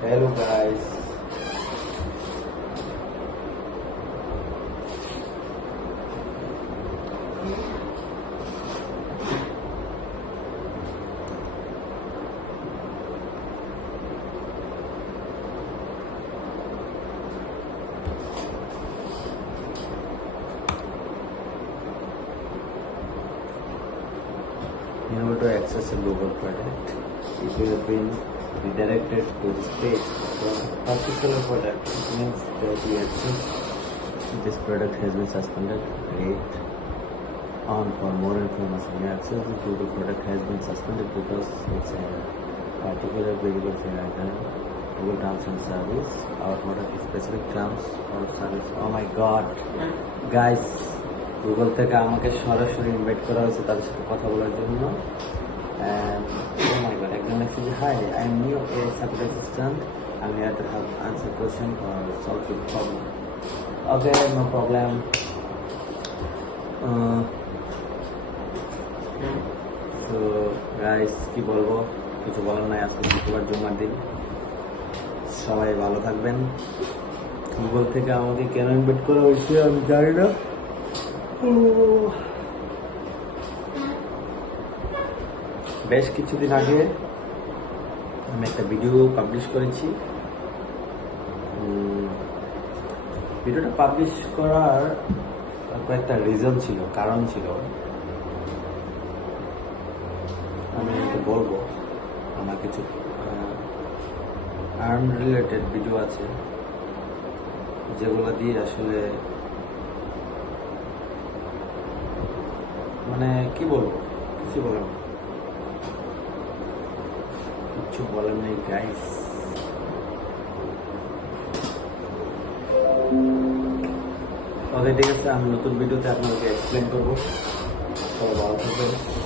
Hello guys. In order to access a Google product, if have been redirected to this page for a particular product, it means that the access this product has been suspended. Wait on for more information. Your access the product has been suspended because it's a particular variable item. Google terms and service. Our product specific terms or service. Oh my god. Guys, Google থেকে আমাকে সরাসরি invite করা হয়েছে তাদের সাথে কথা বলার জন্য And oh my god, একজন লিখছে যে hi, I'm new a support assistant. I'm here to help answer question or solve your problem. Okay, no problem. Uh, so guys, কি বলব কিছু বলার নাই আজকে শুক্রবার জুম্মার দিন সবাই ভালো থাকবেন গুগল থেকে আমাকে কেন ইনভাইট করা হয়েছে আমি জানি না বেশ কিছুদিন আগে আমি একটা ভিডিও পাবলিশ করেছি। ভিডিওটা পাবলিশ করার কয়েকটা রিজন ছিল, কারণ ছিল। আমি বলব, আমার কিছু আর্ম রিলেটেড ভিডিও আছে, যেগুলো দিয়ে আসলে মানে কি বলব কিছু বলার কিচ্ছু বলার নেই গাইস ওকে ঠিক আছে, আমি নতুন ভিডিওতে আপনাদেরকে এক্সপ্লেন করব। ভালো থাকবেন।